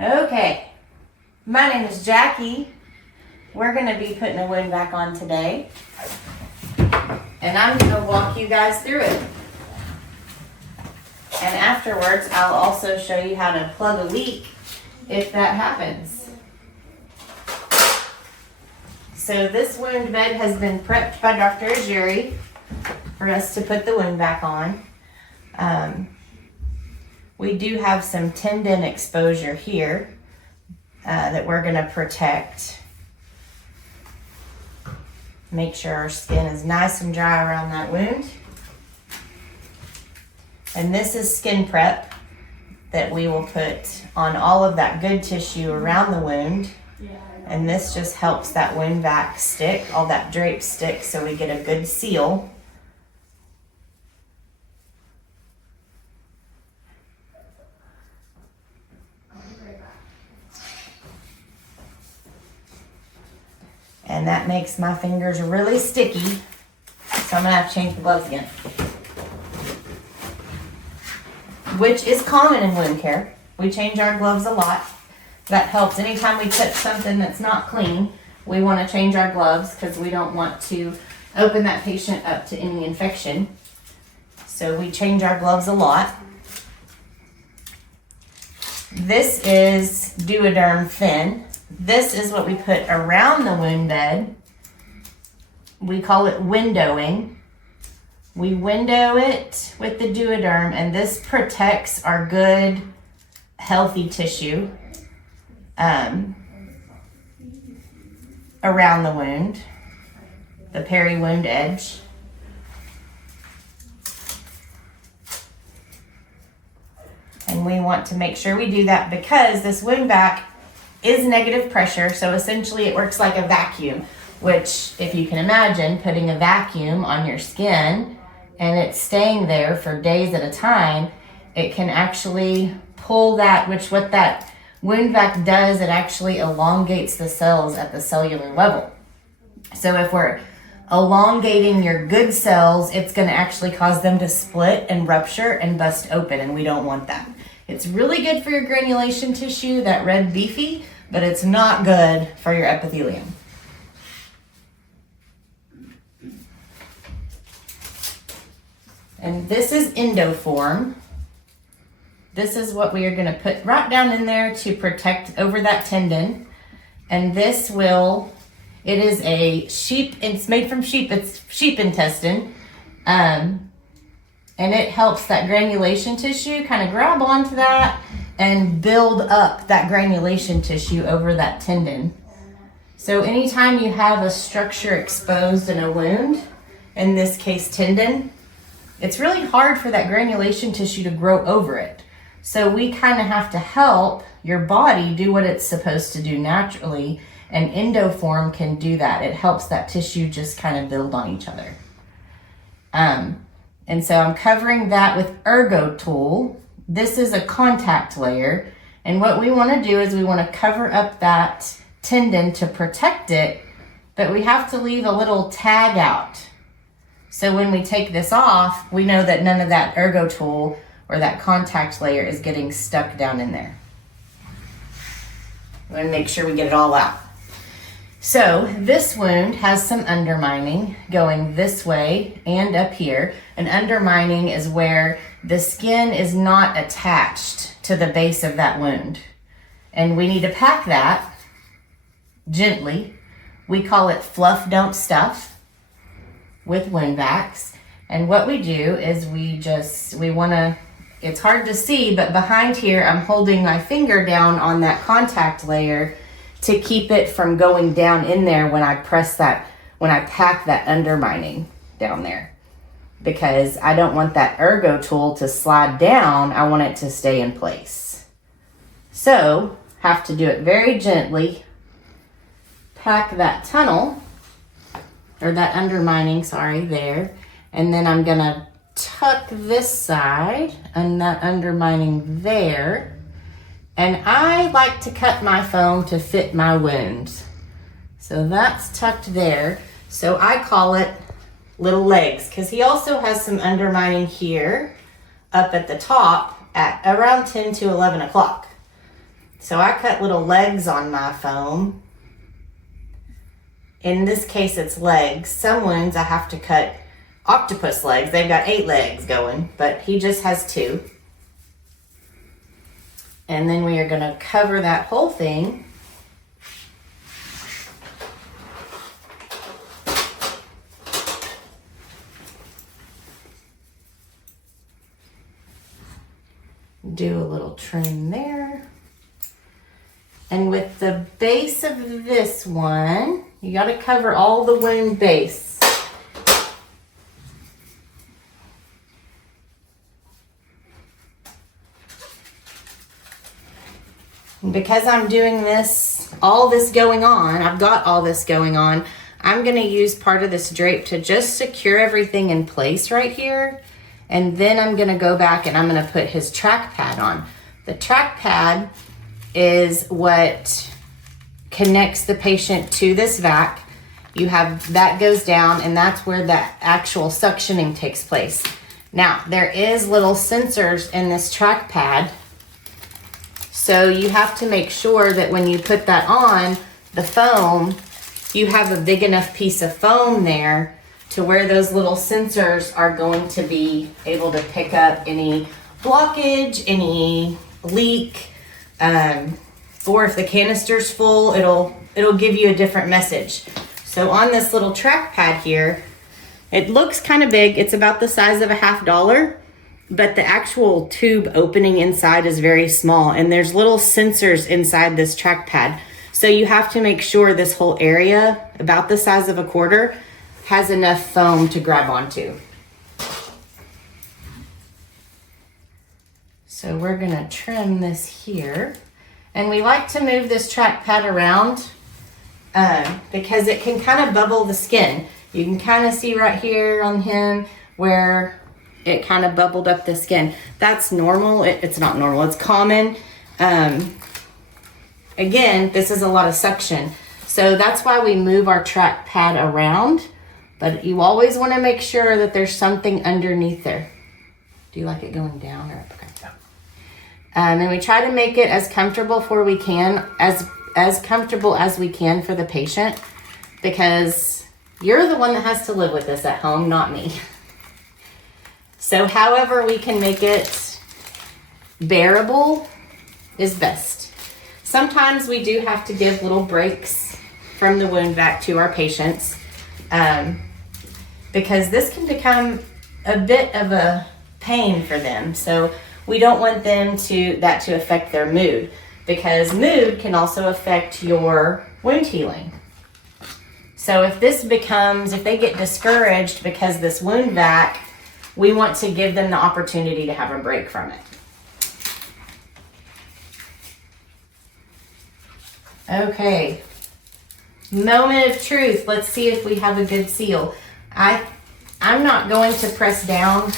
Okay, my name is Jackie. We're going to be putting a wound vac on today, and I'm going to walk you guys through it. And afterwards, I'll also show you how to plug a leak if that happens. So this wound bed has been prepped by Dr. Ajuri for us to put the wound vac on. We do have some tendon exposure here that we're going to protect. Make sure our skin is nice and dry around that wound. And this is skin prep that we will put on all of that good tissue around the wound. And this just helps that wound vac stick, all that drape stick, so we get a good seal. And that makes my fingers really sticky, so I'm gonna have to change the gloves again. Which is common in wound care. We change our gloves a lot. That helps. Anytime we touch something that's not clean, we want to change our gloves because we don't want to open that patient up to any infection. So we change our gloves a lot. This is Duoderm Thin. This is what we put around the wound bed. We call it windowing. We window it with the Duoderm, and this protects our good, healthy tissue around the wound, the peri-wound edge. And we want to make sure we do that because this wound vac is negative pressure, so essentially it works like a vacuum, which, if you can imagine putting a vacuum on your skin and it's staying there for days at a time, it can actually pull that, which what that wound vac does, it actually elongates the cells at the cellular level. So if we're elongating your good cells, it's going to actually cause them to split and rupture and bust open, and we don't want that. It's really good for your granulation tissue, that red beefy, but it's not good for your epithelium. And this is Endoform. This is what we are going to put right down in there to protect over that tendon. And this will, it is a sheep, it's made from sheep, it's sheep intestine. And it helps that granulation tissue kind of grab onto that and build up that granulation tissue over that tendon. So anytime you have a structure exposed in a wound, in this case tendon, it's really hard for that granulation tissue to grow over it. So we kind of have to help your body do what it's supposed to do naturally, and Endoform can do that. It helps that tissue just kind of build on each other. And so I'm covering that with Ergo Tool. This is a contact layer, and what we want to do is we want to cover up that tendon to protect it, but we have to leave a little tag out. So when we take this off, we know that none of that Ergo Tool or that contact layer is getting stuck down in there. We want to make sure we get it all out. So this wound has some undermining going this way and up here. And undermining is where the skin is not attached to the base of that wound. And we need to pack that gently. We call it fluff, don't stuff with wound vacs. And what we do is we want to, it's hard to see, but behind here, I'm holding my finger down on that contact layer to keep it from going down in there when I press that, when I pack that undermining down there. Because I don't want that Ergo Tool to slide down, I want it to stay in place. So, have to do it very gently. Pack that tunnel, or that undermining, sorry, there. And then I'm gonna tuck this side and that undermining there. And I like to cut my foam to fit my wounds. So that's tucked there. So I call it little legs, because he also has some undermining here up at the top at around 10 to 11 o'clock. So I cut little legs on my foam. In this case, it's legs. Some wounds I have to cut octopus legs. They've got 8 legs going, but he just has 2. And then we are going to cover that whole thing. Do a little trim there. And with the base of this one, you got to cover all the wound base. And because I'm doing this, all this going on, I've got all this going on, I'm going to use part of this drape to just secure everything in place right here. And then I'm going to go back and I'm going to put his track pad on. The track pad is what connects the patient to this VAC. You have, that goes down, and that's where that actual suctioning takes place. Now, there is little sensors in this track pad. So you have to make sure that when you put that on, the foam, you have a big enough piece of foam there to where those little sensors are going to be able to pick up any blockage, any leak, or if the canister's full, it'll give you a different message. So on this little track pad here, it looks kind of big. It's about the size of a $50, but the actual tube opening inside is very small, and there's little sensors inside this track pad. So you have to make sure this whole area, about the size of a quarter, has enough foam to grab onto. So we're gonna trim this here. And we like to move this track pad around because it can kind of bubble the skin. You can kind of see right here on him where it kind of bubbled up the skin. That's normal. It's not normal, it's common. Again, this is a lot of suction. So that's why we move our track pad around, but you always want to make sure that there's something underneath there. Do you like it going down or up? Okay. And we try to make it as comfortable for we can, as comfortable as we can for the patient, because you're the one that has to live with this at home, not me. So however we can make it bearable is best. Sometimes we do have to give little breaks from the wound vac to our patients because this can become a bit of a pain for them. So we don't want them to affect their mood, because mood can also affect your wound healing. So if they get discouraged because this wound vac, we want to give them the opportunity to have a break from it. Okay, moment of truth. Let's see if we have a good seal. I'm not going to press down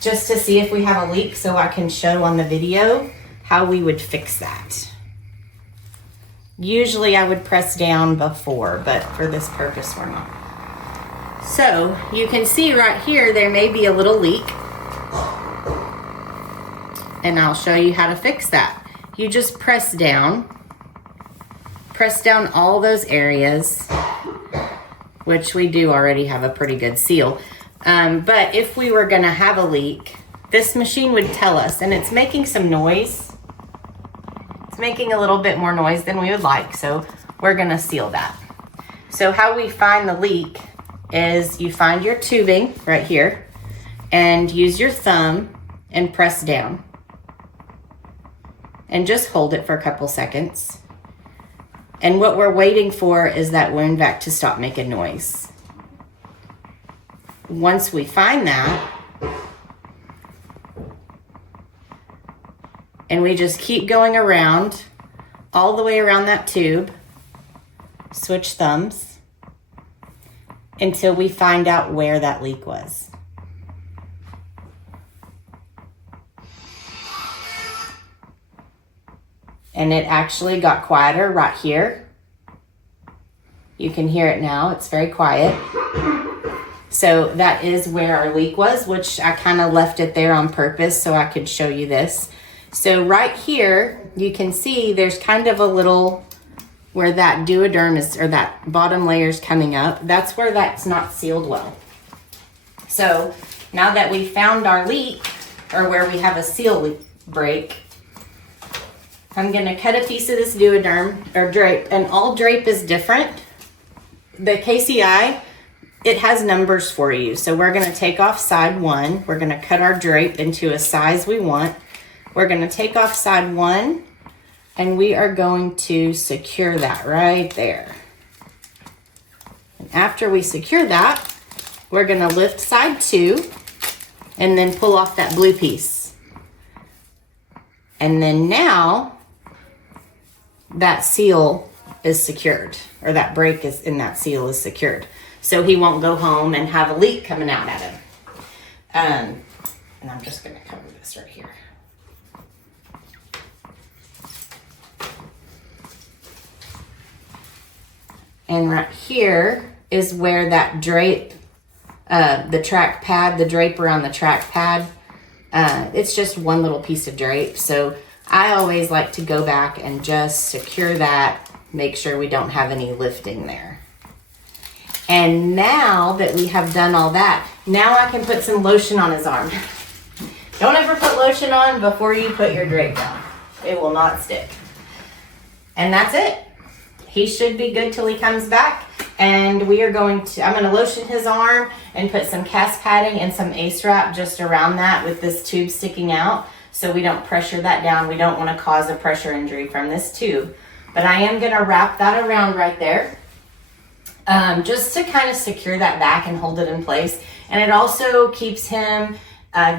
just to see if we have a leak so I can show on the video how we would fix that. Usually I would press down before, but for this purpose we're not. So you can see right here there may be a little leak, and I'll show you how to fix that. You just press down all those areas, which we do already have a pretty good seal. But if we were gonna have a leak, this machine would tell us, and it's making some noise. It's making a little bit more noise than we would like, so we're gonna seal that. So how we find the leak is you find your tubing right here and use your thumb and press down. And just hold it for a couple seconds. And what we're waiting for is that wound vac to stop making noise. Once we find that, and we just keep going around, all the way around that tube, switch thumbs, until we find out where that leak was. And it actually got quieter right here. You can hear it now, it's very quiet. So that is where our leak was, which I kind of left it there on purpose so I could show you this. So right here, you can see there's kind of a little, where that duoderm is, or that bottom layer is coming up. That's where that's not sealed well. So now that we found our leak, or where we have a seal break, I'm gonna cut a piece of this duoderm, or drape, and all drape is different. The KCI, it has numbers for you. So we're gonna take off side 1. We're gonna cut our drape into a size we want. We're gonna take off side 1, and we are going to secure that right there. And after we secure that, we're gonna lift side 2 and then pull off that blue piece. And then now that seal is secured, or that break is in that seal is secured. So he won't go home and have a leak coming out at him. And I'm just gonna cover this right here. And right here is where that drape, the track pad, the drape around the track pad, it's just one little piece of drape. So I always like to go back and just secure that, make sure we don't have any lifting there. And now that we have done all that, now I can put some lotion on his arm. Don't ever put lotion on before you put your drape down. It will not stick. And that's it. He should be good till he comes back. And we are going to, I'm gonna lotion his arm and put some cast padding and some ace wrap just around that with this tube sticking out, so we don't pressure that down. We don't wanna cause a pressure injury from this tube. But I am gonna wrap that around right there, just to kind of secure that back and hold it in place. And it also keeps him,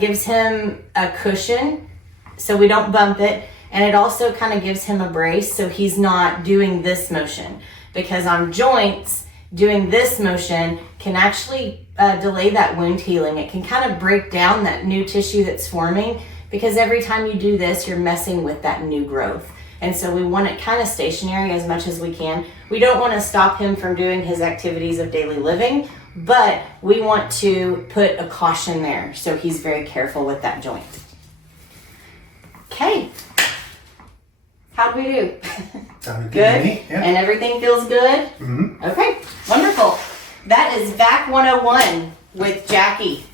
gives him a cushion so we don't bump it. And it also kind of gives him a brace so he's not doing this motion. Because on joints, doing this motion can actually delay that wound healing. It can kind of break down that new tissue that's forming, because every time you do this, you're messing with that new growth. And so we want it kind of stationary as much as we can. We don't want to stop him from doing his activities of daily living, but we want to put a caution there so he's very careful with that joint. Okay. How'd we do? Sounded Good? to me, yeah. And everything feels good? Mm-hmm. Okay, wonderful. That is VAC 101 with Jackie.